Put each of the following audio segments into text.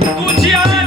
给我起。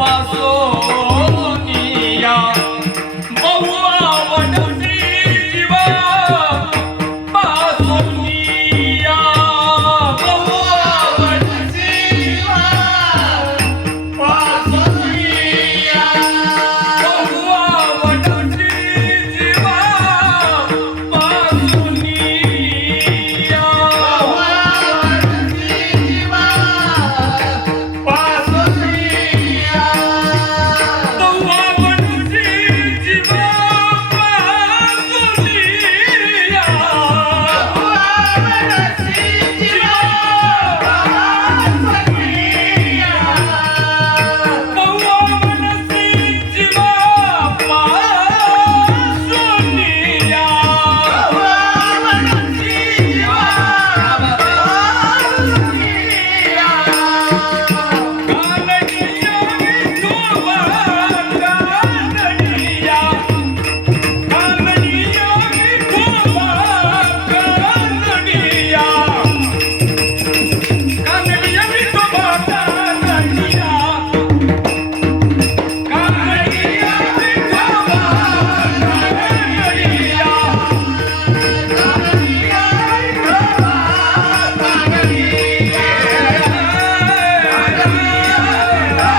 passou.